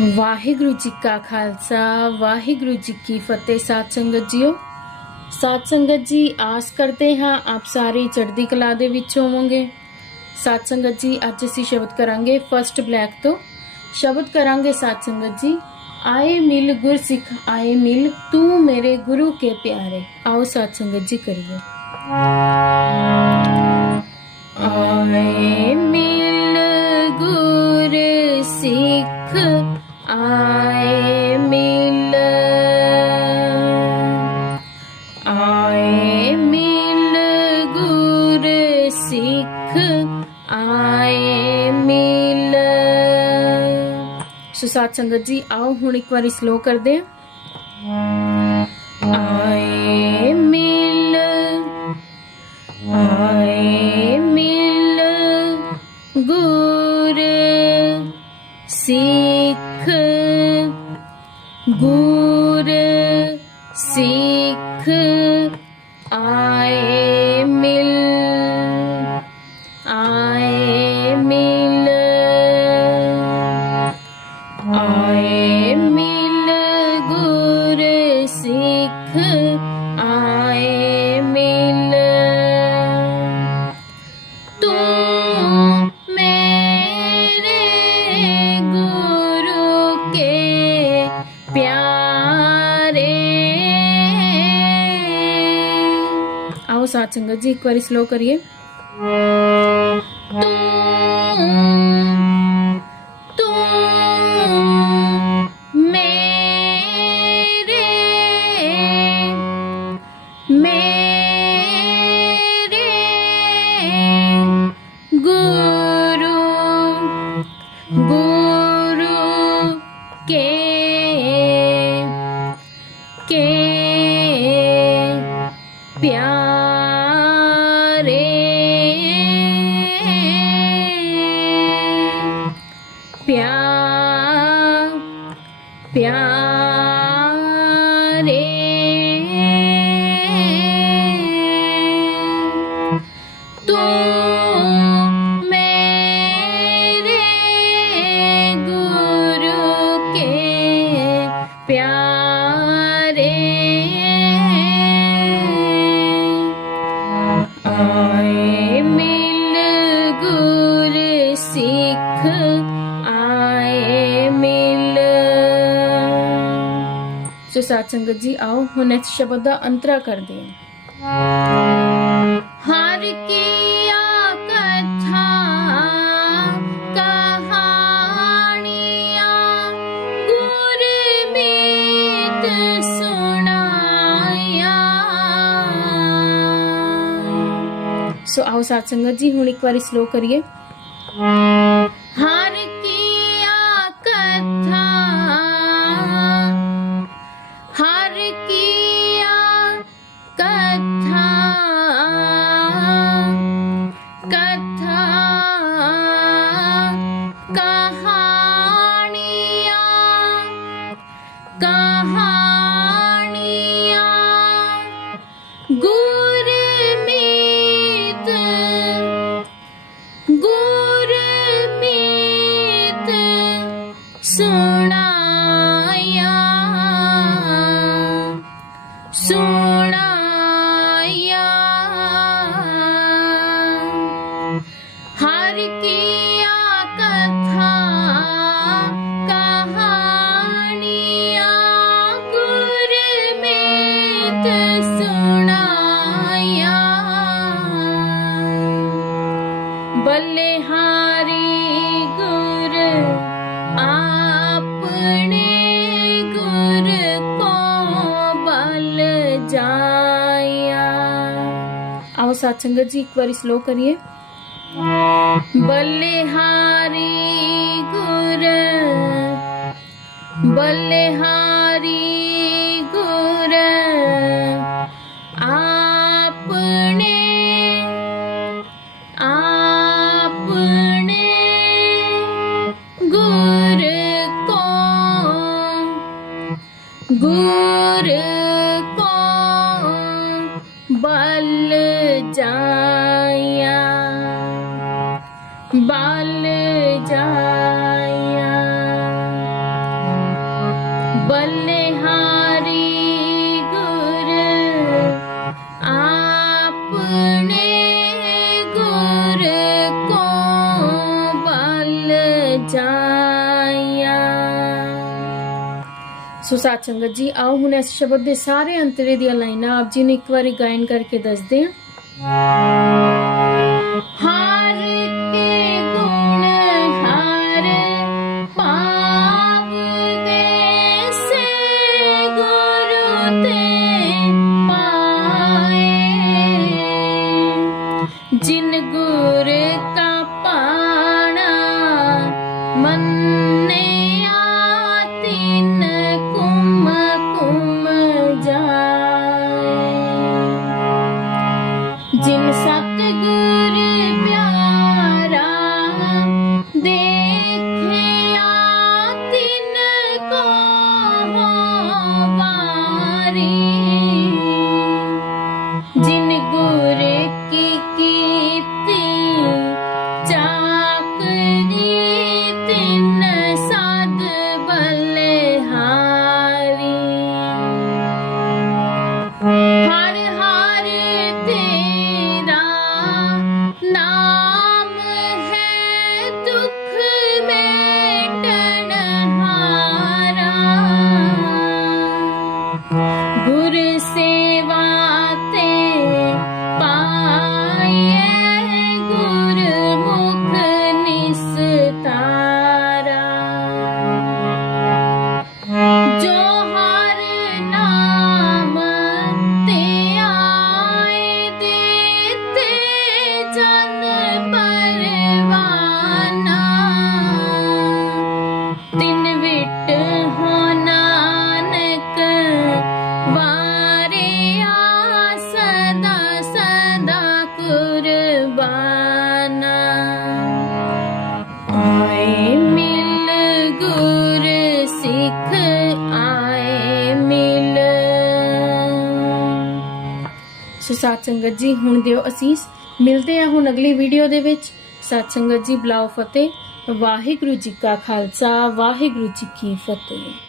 ਵਾਹਿਗੁਰੂ ਜੀ ਕਾ ਖਾਲਸਾ, ਵਾਹਿਗੁਰੂ ਜੀ ਕੀ ਫਤਿਹ। ਸਾਧ ਸੰਗਤ ਜੀਓ, ਸਾਧ ਸੰਗਤ ਜੀ, ਆਸ ਕਰਦੇ ਹਾਂ ਆਪ ਸਾਰੇ ਚੜ੍ਹਦੀ ਕਲਾ ਦੇ ਵਿੱਚ ਹੋਵੋਗੇ। ਸਾਧ ਸੰਗਤ ਜੀ, ਅੱਜ ਅਸੀਂ ਸ਼ਬਦ ਕਰਾਂਗੇ ਫਰਸਟ ਬਲੈਕ ਤੋਂ। ਸ਼ਬਦ ਕਰਾਂਗੇ ਸਾਧ ਸੰਗਤ ਜੀ, ਆਏ ਮਿਲ ਗੁਰ ਸਿੱਖ ਆਏ ਮਿਲ ਤੂੰ ਮੇਰੇ ਗੁਰੂ ਕੇ ਪਿਆਰੇ। ਆਓ ਸਾਧ ਸੰਗਤ ਜੀ ਕਰੀਏ। ਆਏ ਸੋ ਸਾਧ ਸੰਗਤ ਜੀ, ਆਓ ਹੁਣ ਇੱਕ ਵਾਰੀ ਸਲੋ ਕਰਦੇ ਹਾਂ। ਆਏ ਮਿਲ ਆਏ ਮਿਲ, ਗੁਰ ਸਿੱਖ ਗੁਰ ਸਿੱਖ। ਆਓ ਸਾਥ ਸੰਗਤ ਜੀ ਇੱਕ ਵਾਰੀ ਸਲੋ ਕਰੀਏ ਸੋ ਸਾਧ ਸੰਗਤ ਜੀ ਆਓ ਹੁਣ ਇਸ ਸ਼ਬਦ ਦਾ ਅੰਤਰਾ ਕਰਦੇ ਹਾਂ। ਹਰ ਕੀਆ ਕਥਾ ਕਹਾਣੀਆਂ ਗੁਰਮੀਤ ਸੁਣਾਇਆ ਸੋ ਆਓ ਸਾਧ ਸੰਗਤ ਜੀ ਹੁਣ ਇੱਕ ਵਾਰੀ ਸਲੋ ਕਰੀਏ। gone home. ਸਾਧ ਸੰਗਤ ਜੀ ਇੱਕ ਵਾਰੀ ਸਲੋ ਕਰੀਏ। ਬਲਿਹਾਰੀ ਗੁਰ ਬਲਿਹਾਰੀ ਬਲ ਜਾਇਆ। ਬਲਿਹਾਰੀ ਗੁਰ ਆਪਣੇ ਗੁਰ ਕੋ ਬਲ ਜਾਇਆ। ਸੋ ਸਾਧ ਸੰਗਤ ਜੀ, ਆਓ ਹੁਣ ਇਸ ਸ਼ਬਦ ਦੇ ਸਾਰੇ ਅੰਤਰੇ ਦੀਆਂ ਲਾਈਨਾਂ ਆਪ ਜੀ ਨੂੰ ਇੱਕ ਵਾਰੀ ਗਾਇਨ ਕਰਕੇ ਦੱਸਦੇ ਹਾਂ। ਜਿਨ ਗੁਰ ਕਾ ਪਾਣਾ ਮੰਨਿਆ ਤਿਨ ਕੁਮ ਕੁਮ ਜਾਏ। ਜਿਨ ਸਤਿਗੁਰ ਸੋ ਸਾਧ ਸੰਗਤ ਜੀ, ਹੁਣ ਦਿਓ ਅਸੀਸ। ਮਿਲਦੇ ਆ ਹੁਣ ਅਗਲੀ ਵੀਡੀਓ ਦੇ ਵਿੱਚ। ਸਾਧ ਸੰਗਤ ਜੀ, ਬਲਾਓ ਫਤਿਹ। ਵਾਹਿਗੁਰੂ ਜੀ ਕਾ ਖਾਲਸਾ, ਵਾਹਿਗੁਰੂ ਜੀ ਕੀ ਫਤਿਹ।